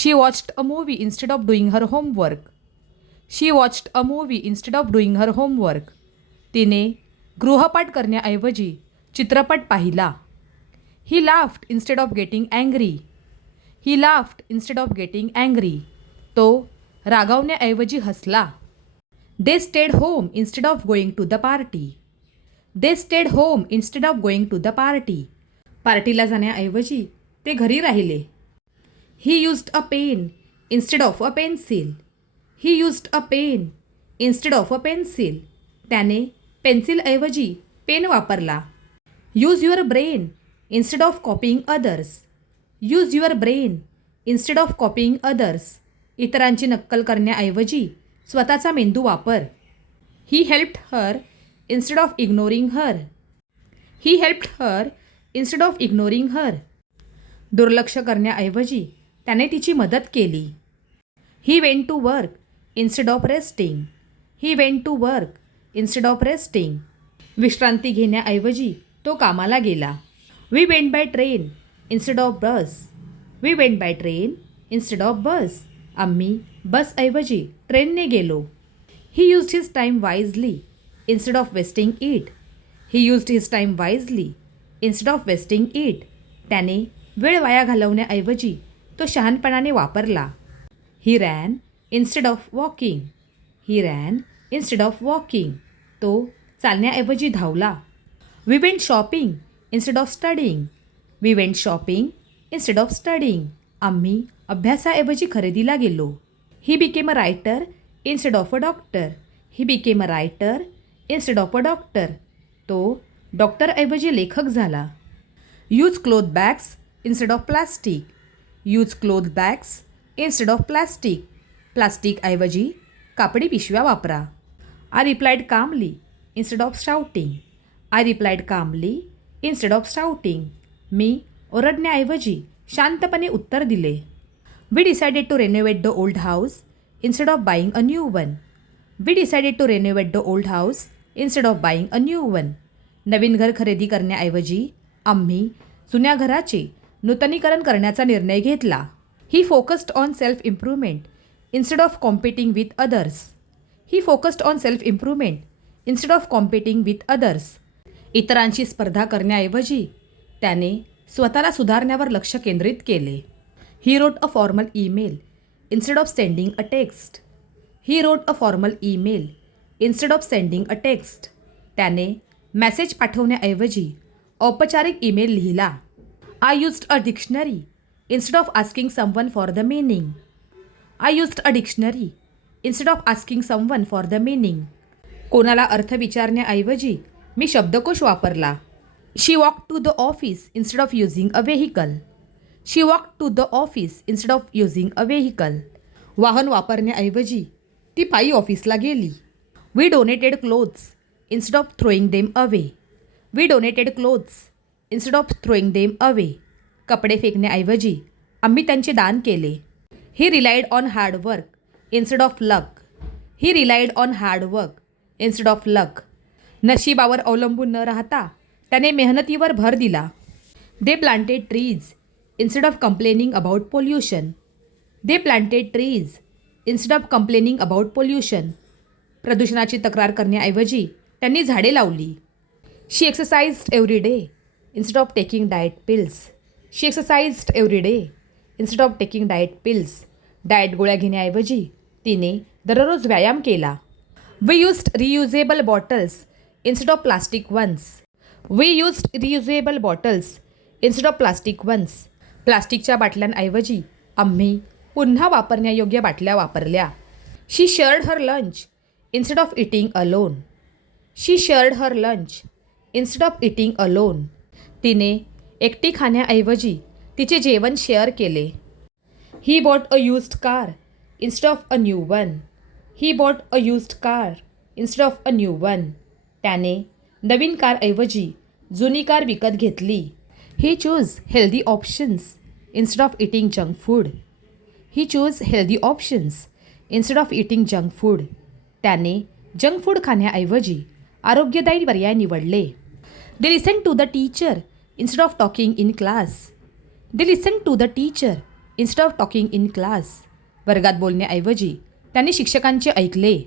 She watched a movie instead of doing her homework. She watched a movie instead of doing her homework. तिने गृहपाठ करण्याऐवजी चित्रपट पाहिला. He laughed instead of getting angry. He laughed instead of getting angry. तो रागावण्याऐवजी हसला. They stayed home instead of going to the party. They stayed home instead of going to the party. पार्टीला जाण्याऐवजी ते घरी राहिले. He used a pen instead of a pencil. He used a pen instead of a pencil. त्याने पेन्सिलऐवजी pen वापरला. Use your brain instead of copying others. Use your brain instead of copying others. इतरांची नक्कल करण्याऐवजी स्वतःचा मेंदू वापर. He helped her instead of ignoring her. He helped her instead of ignoring her. दुर्लक्ष करण्याऐवजी त्याने तिची मदत केली. He went to work instead of resting. He went to work instead of resting. विश्रांती घेण्याऐवजी तो कामाला गेला. We went by train instead of bus. We went by train instead of bus. आम्ही बसऐवजी ट्रेनने गेलो. He used his time wisely instead of wasting it. He used his time wisely instead of wasting it. त्याने वेळ वाया घालवण्याऐवजी तो शहाणपणाने वापरला. He ran instead of walking. He ran instead of walking. तो चालण्याऐवजी धावला. We went shopping instead of studying. We went shopping instead of studying. आम्ही अभ्यासाऐवजी खरेदीला गेलो. He became a writer instead of a doctor. He became a writer instead of a doctor. तो डॉक्टरऐवजी लेखक झाला. Use cloth bags instead of plastic. Use cloth bags instead of plastic. प्लास्टिकऐवजी कापडी पिशव्या वापरा. I replied calmly instead of shouting. I replied calmly instead of shouting. मी ओरडण्याऐवजी शांतपणे उत्तर दिले. We decided to renovate the old house instead of buying a new one. We decided to renovate the old house instead of buying a new one. नवीन घर खरेदी करण्याऐवजी आम्ही जुन्या घराचे नूतनीकरण करण्याचा निर्णय घेतला. He focused on self-improvement instead of competing with others. He focused on self-improvement instead of competing with others. इतरांची स्पर्धा करण्याऐवजी त्याने स्वतःला सुधारण्यावर लक्ष केंद्रित केले. He wrote a formal email instead of sending a text. He wrote a formal email instead of sending a text. त्याने message पाठवण्याऐवजी औपचारिक ईमेल लिहिला. I used a dictionary instead of asking someone for the meaning. I used a dictionary instead of asking someone for the meaning. कोणाला अर्थ विचारण्याऐवजी मी शब्दकोश वापरला. She walked to the office instead of using a vehicle. She walked to the office instead of using a vehicle. वाहन वापरण्याऐवजी ती पायी ऑफिसला गेली. We donated clothes instead of throwing them away. We donated clothes instead of throwing them away. कपडे फेकण्याऐवजी आम्ही त्यांचे दान केले. He relied on hard work instead of luck. He relied on hard work instead of luck. नशिबावर अवलंबून न राहता त्याने मेहनतीवर भर दिला. They planted trees instead of complaining about pollution. They planted trees instead of complaining about pollution. प्रदूषणाची तक्रार करण्याऐवजी त्यांनी झाडे लावली. She exercised every day instead of taking diet pills. She exercised every day instead of taking diet pills. Diet गोळ्या घेण्याऐवजी तिने दररोज व्यायाम केला. We used reusable bottles instead of plastic ones. We used reusable bottles instead of plastic ones. प्लास्टिकच्या बाटल्यांऐवजी आम्ही पुन्हा वापरण्यायोग्य बाटल्या वापरल्या. She shared her lunch instead of eating alone. She shared her lunch instead of eating alone. तिने एकटी खाण्याऐवजी तिचे जेवण शेअर केले. He bought a used car instead of a new one. He bought a used car instead of a new one. त्याने नवीन कारऐवजी जुनी car विकत घेतली. He chose healthy options instead of eating junk food. He chose healthy options instead of eating junk food. त्याने junk food खाण्याऐवजी आरोग्यदायी पर्याय निवडले. They listened to the teacher instead of talking in class. They listened to the teacher instead of talking in class. वर्गात बोलण्याऐवजी त्यांनी शिक्षकांचे ऐकले.